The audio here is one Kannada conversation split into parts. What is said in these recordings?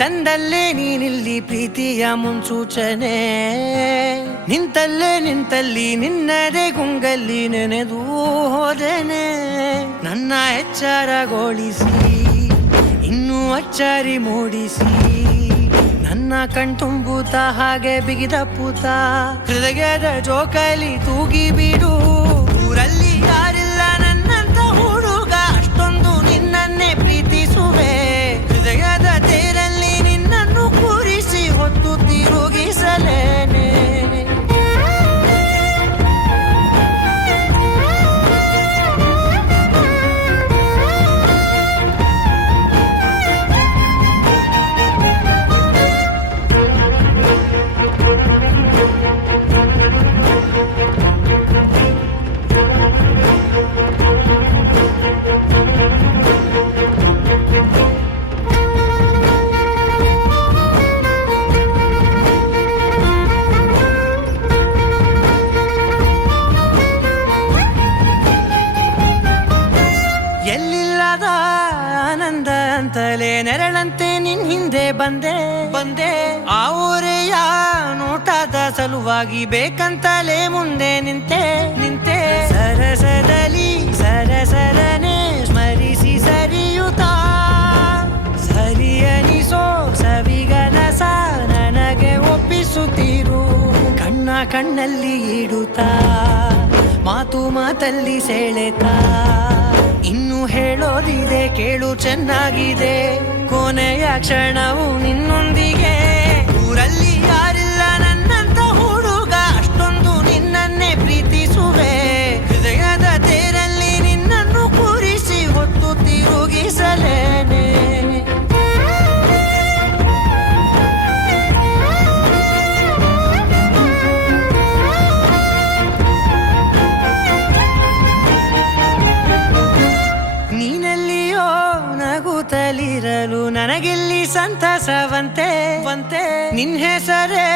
ತಂದಲ್ಲೇ ನೀನಿಲ್ಲಿ ಪ್ರೀತಿಯ ಮುನ್ಸೂಚನೆ, ನಿಂತಲ್ಲಿ ನಿನ್ನದೇ ಗುಂಗಲ್ಲಿ ನೆನೆದು ಹೋದನೆ. ನನ್ನ ಎಚ್ಚರಗೊಳಿಸಿ ಇನ್ನೂ ಅಚ್ಚರಿ ಮೂಡಿಸಿ, ನನ್ನ ಕಣ್ತುಂಬುತ್ತ ಹಾಗೆ ಬಿಗಿದ ಪೂತ ಹೃದಯದ ಜೋಕಾಲಿ ತೂಗಿ ಬಿಡು. ಊರಲ್ಲಿ ಯಾರಿಲ್ಲ ನನ್ನಂತ ಹುಡುಗ, ಅಷ್ಟೊಂದು ನಿನ್ನನ್ನೇ ಪ್ರೀತಿಸುವೆ. ಹೃದಯದ ತೇರಲ್ಲಿ ನಿನ್ನನ್ನು ಕೂರಿಸಿ ಹೊತ್ತು ತಿರುಗಿಸಲೇನೆ. ಎಲ್ಲಿಲ್ಲದ ಆನಂದ ಅಂತಲೇ ನೆರಳಂತೆ ನಿನ್ ಹಿಂದೆ ಬಂದೆ. ಆ ಊರೆಯ ನೋಟದ ಸಲುವಾಗಿ ಬೇಕಂತಲೇ ಮುಂದೆ ನಿಂತೆ. ಸರಸದಲ್ಲಿ ಸರಸರನೆ ಸ್ಮರಿಸಿ ಸರಿಯುತ್ತಾ, ಸರಿಯನಿಸೋ ಸವಿಗನಸ ನನಗೆ ಒಪ್ಪಿಸುತ್ತೀರು. ಕಣ್ಣಲ್ಲಿ ಇಡುತ್ತಾ, ಮಾತಲ್ಲಿ ಸೆಳೆತಾ, ಇನ್ನು ಹೇಳೋದಿದೆ ಕೇಳು ಚೆನ್ನಾಗಿದೆ. ಕೊನೆಯ ಕ್ಷಣವು ನಿನ್ನೊಂದಿಗೆ. ಊರಲ್ಲಿ ಯಾರಿಲ್ಲ ನನ್ನಂತ ಹುಡುಗ, ಅಷ್ಟೊಂದು ನಿನ್ನನ್ನೇ ಪ್ರೀತಿಸುವೆ. ಹೃದಯದ ತೇರಲ್ಲಿ ನಿನ್ನನ್ನು ಕೂರಿಸಿ ಹೊತ್ತು ತಿರುಗಿಸಲೇನೆ. ನೀನೆಲ್ಲಿಯೋ ನಗುತ್ತಲಿರಲು ನನಗಿಲ್ಲಿ ಸಂತಸವಂತೆ. ನಿನ್ ಹೆಸರೇ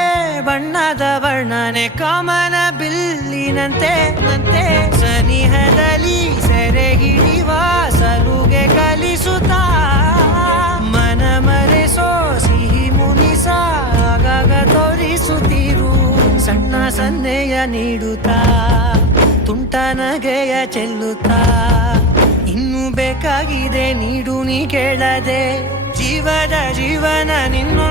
ಬಣ್ಣದ ವರ್ಣನೆ ಕಾಮನ ಬಿಲ್ಲಿನಂತೆ. ಸನಿಹದಲ್ಲಿ ಸೆರೆ ಹಿಡಿಯುವ ಸಲುಗೆ ಕಲಿಸುತ್ತಾ, ಮನ ಮರೆಸೋ ಸಿಹಿ ಮುನಿಸ ಆಗಾಗ ತೋರಿಸುತ್ತೀರು. ಸಣ್ಣ ಸನ್ನೆಯ ನೀಡುತ್ತಾ, ತುಂಟ ನಗೆಯ ಚೆಲ್ಲುತ್ತಾ, ಇನ್ನೂ ಬೇಕಾಗಿದೆ ನೀಡು ನೀ ಕೇಳದೆ. ಜೀವನ ನಿನ್ನೊಂದಿಗೆ